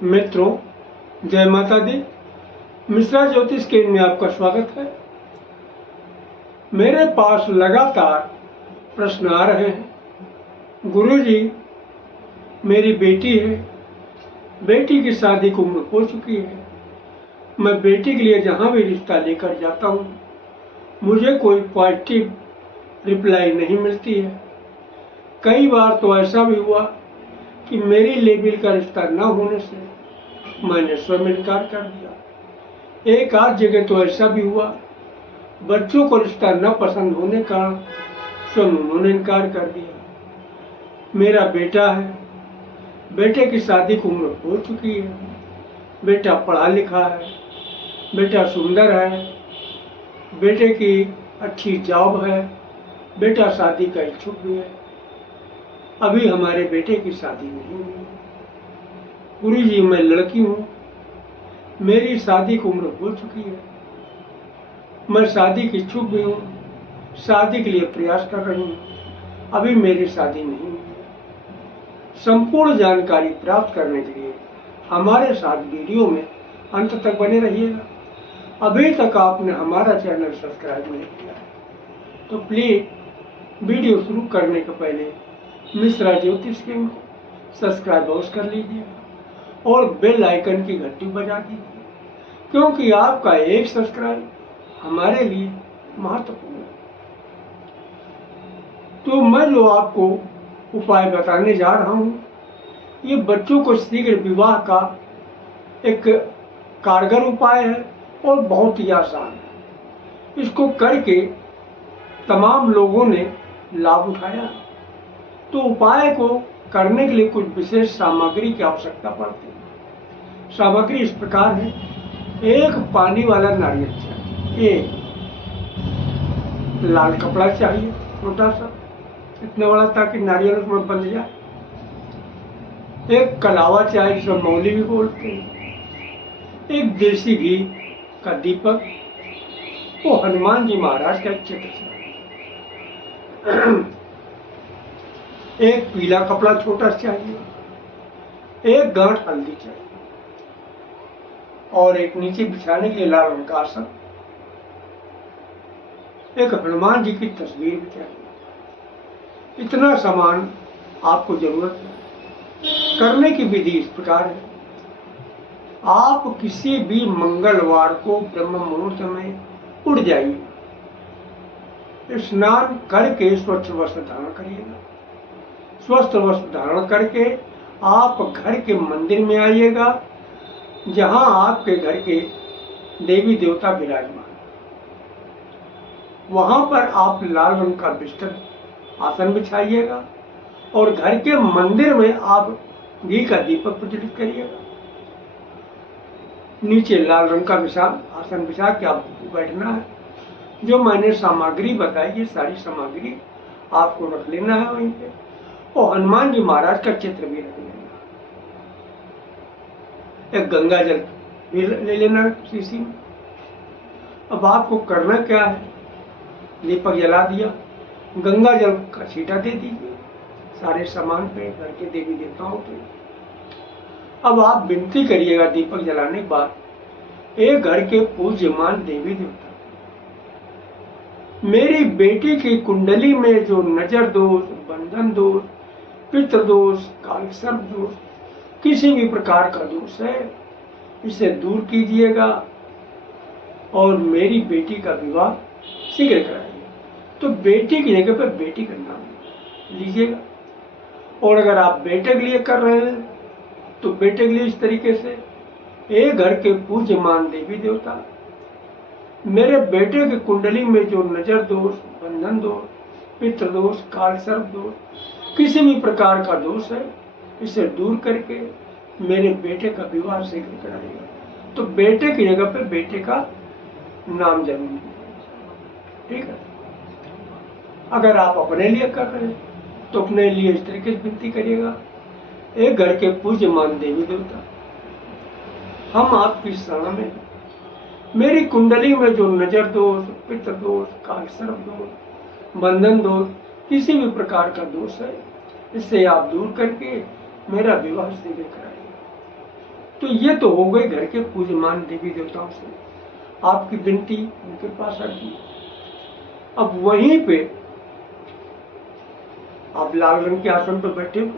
मित्रों, जय माता दी। मिश्रा ज्योतिष केंद्र में आपका स्वागत है। मेरे पास लगातार प्रश्न आ रहे हैं। गुरुजी, मेरी बेटी है, बेटी की शादी की उम्र हो चुकी है। मैं बेटी के लिए जहां भी रिश्ता लेकर जाता हूं, मुझे कोई पॉजिटिव रिप्लाई नहीं मिलती है। कई बार तो ऐसा भी हुआ कि मेरी लेवल का रिश्ता न होने से मैंने स्वयं इनकार कर दिया। एक आध जगह तो ऐसा भी हुआ, बच्चों को रिश्ता न पसंद होने का स्वयं उन्होंने इनकार कर दिया। मेरा बेटा है, बेटे की शादी की उम्र हो चुकी है, बेटा पढ़ा लिखा है, बेटा सुंदर है, बेटे की अच्छी जॉब है, बेटा शादी का इच्छुक भी है। अभी हमारे बेटे की शादी नहीं हुई। गुरुजी, मैं लड़की हूँ, मेरी शादी की उम्र हो चुकी है, मैं शादी की इच्छुक भी हूँ, शादी के लिए प्रयास कर रही हूँ, अभी मेरी शादी नहीं हुई है। संपूर्ण जानकारी प्राप्त करने के लिए हमारे साथ वीडियो में अंत तक बने रहिएगा। अभी तक आपने हमारा चैनल सब्सक्राइब नहीं किया है तो प्लीज वीडियो शुरू करने के पहले मिश्रा ज्योतिष केंद्र को सब्सक्राइब अवश्य कर लीजिएगा और बेल आइकन की घंटी बजा दीजिए, क्योंकि आपका एक सब्सक्राइब हमारे लिए महत्वपूर्ण है। तो मैं जो आपको उपाय बताने जा रहा हूँ, ये बच्चों को शीघ्र विवाह का एक कारगर उपाय है और बहुत ही आसान है। इसको करके तमाम लोगों ने लाभ उठाया है। तो उपाय को करने के लिए कुछ विशेष सामग्री की आवश्यकता पड़ती है। सामग्री इस प्रकार है। एक पानी वाला नारियल चाहिए, एक लाल कपड़ा चाहिए छोटा सा, इतना बड़ा ताकि नारियल उसमें बंध जाए, एक कलावा चाहिए जिसे मौली भी बोलते हैं, एक देसी घी का दीपक, वो हनुमान जी महाराज का एक चित्र चाहिए, एक पीला कपड़ा छोटा चाहिए, एक गांठ हल्दी चाहिए और एक नीचे बिछाने के लिए लाल रंग का आसन, एक हनुमान जी की तस्वीर भी चाहिए। इतना सामान आपको जरूरत है। करने की विधि इस प्रकार है। आप किसी भी मंगलवार को ब्रह्म मुहूर्त में उठ जाइए, स्नान करके स्वच्छ वस्त्र धारण करिएगा। स्वस्थ वस्त्र धारण करके आप घर के मंदिर में आइएगा, जहां आपके घर के देवी देवता विराजमान, वहां पर आप लाल रंग का बिस्तर आसन बिछाइएगा और घर के मंदिर में आप घी का दीपक प्रज्वलित करिएगा। नीचे लाल रंग का आसन बिछा के आपको बैठना है। जो मैंने सामग्री बताई, ये सारी सामग्री आपको रख लेना है वहीं पे, और हनुमान जी महाराज का चित्र भी रख लेना। एक गंगा जल भी ले लेना शीशी में। अब आपको करना क्या है, दीपक जला दिया, गंगा जल का छींटा दे दीजिए सारे सामान पे, घर के देवी देवताओं पे। अब आप विनती करिएगा दीपक जलाने के बाद, एक घर के पूज्यमान देवी देवता, मेरी बेटी की कुंडली में जो नजर दोष, बंधन दोष, पितृ दोष, कालसर्प दोष, किसी भी प्रकार का दोष है, इसे दूर कीजिएगा और मेरी बेटी का विवाह शीघ्र कराइए। तो बेटी की जगह पर बेटी का नाम लीजिएगा। और अगर आप बेटे के लिए कर रहे हैं तो बेटे के लिए इस तरीके से, एक घर के पूज्यमान देवी देवता, मेरे बेटे की कुंडली में जो नजर दोष, बंधन दोष, पितृ दोष, कालसर्प दोष, किसी भी प्रकार का दोष है, इसे दूर करके मेरे बेटे का विवाह शीघ्र कराइएगा। तो बेटे की जगह पे बेटे का नाम जरूर लीजिएगा, ठीक है। अगर आप अपने लिए कर रहे हैं तो अपने लिए इस तरीके से विनती करिएगा, एक घर के पूज्यमान देवी देवता, हम आपकी शरण में, मेरी कुंडली में जो नजर दोष, पितृ दोष, कालसर्प दोष, बंधन दोष, किसी भी प्रकार का दोष है, इससे आप दूर करके मेरा विवाह शीघ्र कराइए। तो ये तो हो गई घर के पूज्यमान देवी देवताओं से आपकी विनती उनके पास आ गई। अब वहीं पे आप लाल रंग के आसन पर बैठे हुए,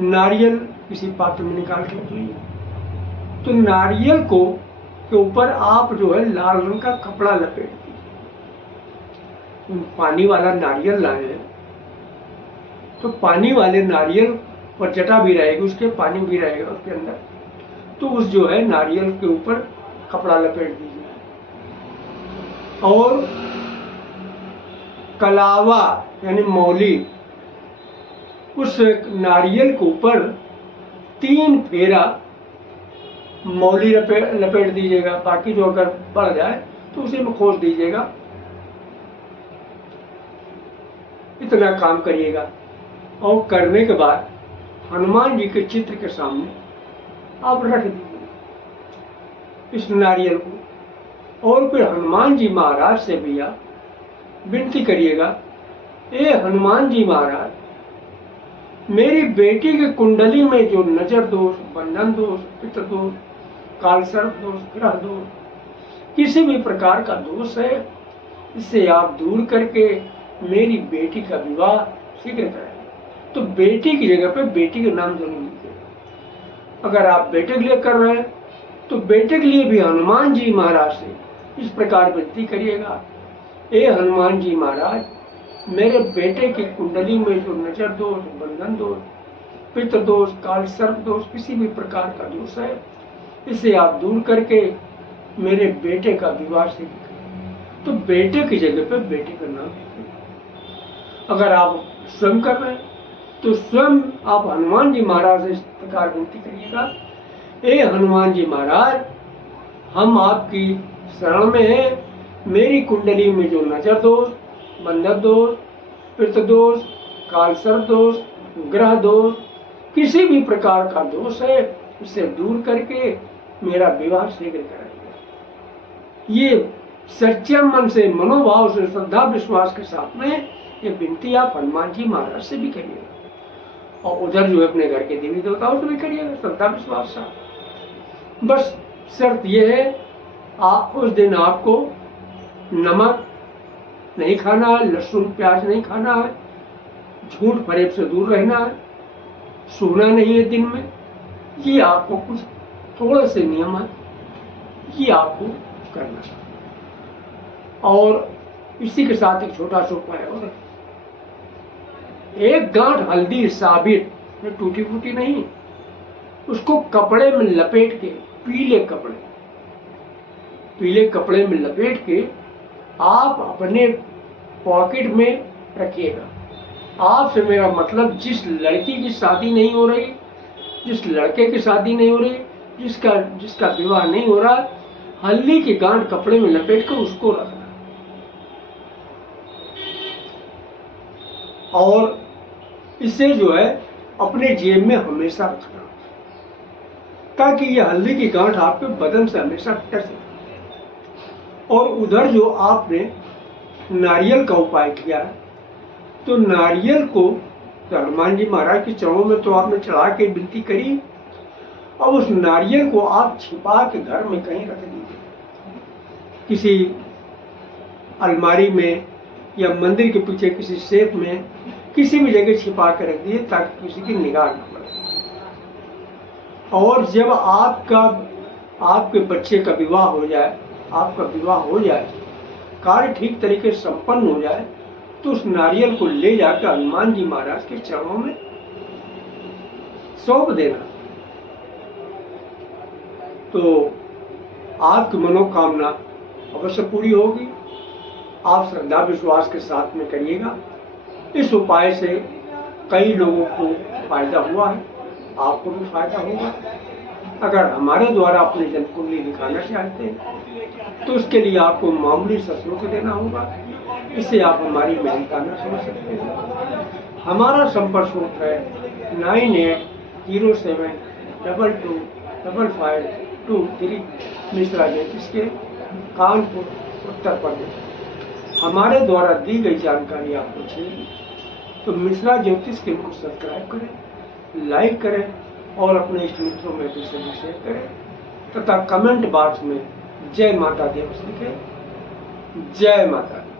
नारियल किसी पात्र में निकाल के रख लीजिए। तो नारियल को के ऊपर आप जो है लाल रंग का कपड़ा लपेट दीजिए। पानी वाला नारियल लाए हैं तो पानी वाले नारियल पर जटा भी रहेगी, उसके पानी भी रहेगा उसके अंदर, तो उस जो है नारियल के ऊपर कपड़ा लपेट दीजिए। और कलावा यानी मौली, उस नारियल के ऊपर 3 फेरा मौली लपेट दीजिएगा। बाकी जो अगर बढ़ जाए तो उसी में खोस दीजिएगा। इतना काम करिएगा। और करने के बाद हनुमान जी के चित्र के सामने आप रख दीजिए इस नारियल को। और फिर हनुमान जी महाराज से भी आप विनती करिएगा, ए हनुमान जी महाराज, मेरी बेटी के कुंडली में जो नजर दोष, बंधन दोष, पितृ दोष, कालसर्प दोष, ग्रह दोष, किसी भी प्रकार का दोष है, इसे आप दूर करके मेरी बेटी का विवाह शीघ्र कराएं। तो बेटी की जगह पे बेटी का नाम जरूर लीजिएगा। अगर आप बेटे के लिए कर रहे हैं तो बेटे के लिए भी हनुमान जी महाराज से इस प्रकार विनती करिएगा, ए हनुमान जी महाराज, मेरे बेटे की कुंडली में जो नजर दोष, बंधन दोष, पितृ दोष, काल सर्प दोष, किसी भी प्रकार का दोष है, इसे आप दूर करके मेरे बेटे का विवाह शीघ्र करें। तो बेटे की जगह पे बेटे का नाम लीजिएगा। अगर आप स्वयं कर रहे हैं तो स्वयं आप हनुमान जी महाराज से इस प्रकार विनती करिएगा, ए हनुमान जी महाराज, हम आपकी शरण में हैं, मेरी कुंडली में जो नजर दोष, बंधन दोष, पितृ दोष, काल सर्प दोष, ग्रह दोष, किसी भी प्रकार का दोष है, उसे दूर करके मेरा विवाह शीघ्र कराइए। ये सच्चे मन से, मनोभाव से, श्रद्धा विश्वास के साथ में ये विनती आप हनुमान जी महाराज से भी करिएगा। और उधर जो है अपने घर के देवी देवताओं से भी करिएगा श्रद्धा विश्वास से। बस शर्त यह है, आप उस दिन आपको नमक नहीं खाना है, लहसुन प्याज नहीं खाना है, झूठ फरेब से दूर रहना है, सोना नहीं है दिन में। ये आपको कुछ थोड़े से नियम है, ये आपको करना है। और इसी के साथ एक छोटा सा उपाय और, एक गांठ हल्दी साबित, टूटी फूटी नहीं, उसको कपड़े में लपेट के, पीले कपड़े में लपेट के आप अपने पॉकेट में रखिएगा। आपसे मेरा मतलब, जिस लड़की की शादी नहीं हो रही, जिस लड़के की शादी नहीं हो रही, जिसका विवाह नहीं हो रहा, हल्दी की गांठ कपड़े में लपेट कर उसको रखना। और इसे जो है अपने जेब में हमेशा रखना, ताकि ये हल्दी की गांठ आपके बदन से हमेशा टच रहे। और उधर जो आपने नारियल का उपाय किया है, तो नारियल को तो हनुमान जी महाराज के चरणों में तो आपने चढ़ा के विनती करी। अब उस नारियल को आप छिपा के घर में कहीं रख दीजिए, किसी अलमारी में या मंदिर के पीछे किसी सेफ में, किसी भी जगह छिपा के रख दिए, ताकि किसी की निगाह न पड़े। और जब आपके बच्चे का विवाह हो जाए, आपका विवाह हो जाए, कार्य ठीक तरीके से संपन्न हो जाए, तो उस नारियल को ले जाकर हनुमान जी महाराज के चरणों में सौंप देना। तो आपकी मनोकामना अवश्य पूरी होगी। आप श्रद्धा विश्वास के साथ में करिएगा। इस उपाय से कई लोगों को फायदा हुआ है, आपको भी फायदा होगा। अगर हमारे द्वारा अपनी जन्मकुंडली दिखाना चाहते हैं तो उसके लिए आपको मामूली सा शुल्क देना होगा। इससे आप हमारी मेहनताना समझ सकते हैं। हमारा संपर्क सूत्र है 9807225523 मिश्रा ज्योतिष के, कानपुर, उत्तर प्रदेश। हमारे द्वारा दी गई जानकारी आपको चाहिए तो मिश्रा ज्योतिष के को सब्सक्राइब करें, लाइक करें और अपने इष्ट मित्रों में भी सभी शेयर करें तथा कमेंट बॉक्स में जय माता दी लिखें। जय माता दी।